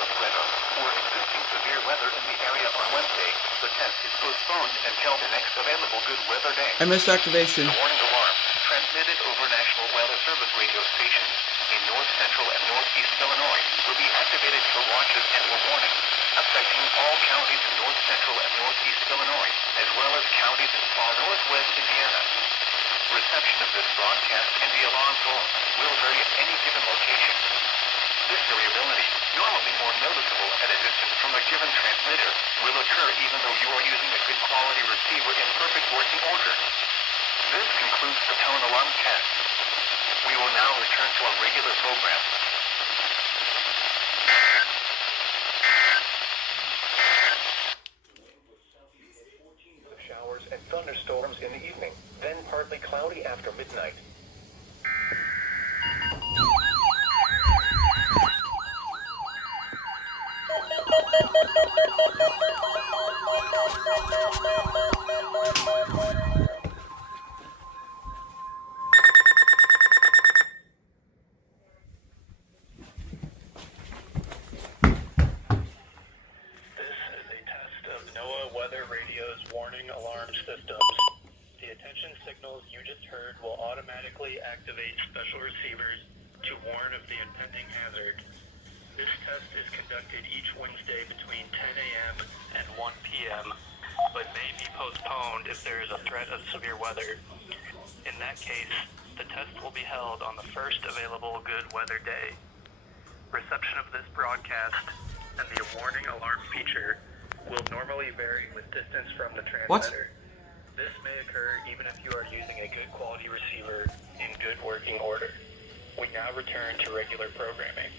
of weather or existing severe weather in the area on Wednesday, the test is postponed until the next available good weather day. I missed activation. The warning alarm, transmitted over National Weather Service radio stations in north central and northeast Illinois, will be activated for watches and or warnings, affecting all counties in north central and northeast Illinois, as well as counties in far northwest Indiana. Reception of this broadcast and the alarm tone will vary at any given location. This variability, normally more noticeable at a distance from a given transmitter, will occur even though you are using a good quality receiver in perfect working order. This concludes the tone alarm test. We will now return to our regular program. Showers and thunderstorms in the evening, then partly cloudy after midnight. Weather radio's warning alarm systems. The attention signals you just heard will automatically activate special receivers to warn of the impending hazard. This test is conducted each Wednesday between 10 a.m. and 1 p.m., but may be postponed if there is a threat of severe weather. In that case, the test will be held on the first available good weather day. Reception of this broadcast and the warning alarm feature will normally vary with distance from the transmitter. What? This may occur even if you are using a good quality receiver in good working order. We now return to regular programming.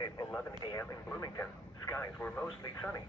At 11 a.m. in Bloomington, skies were mostly sunny.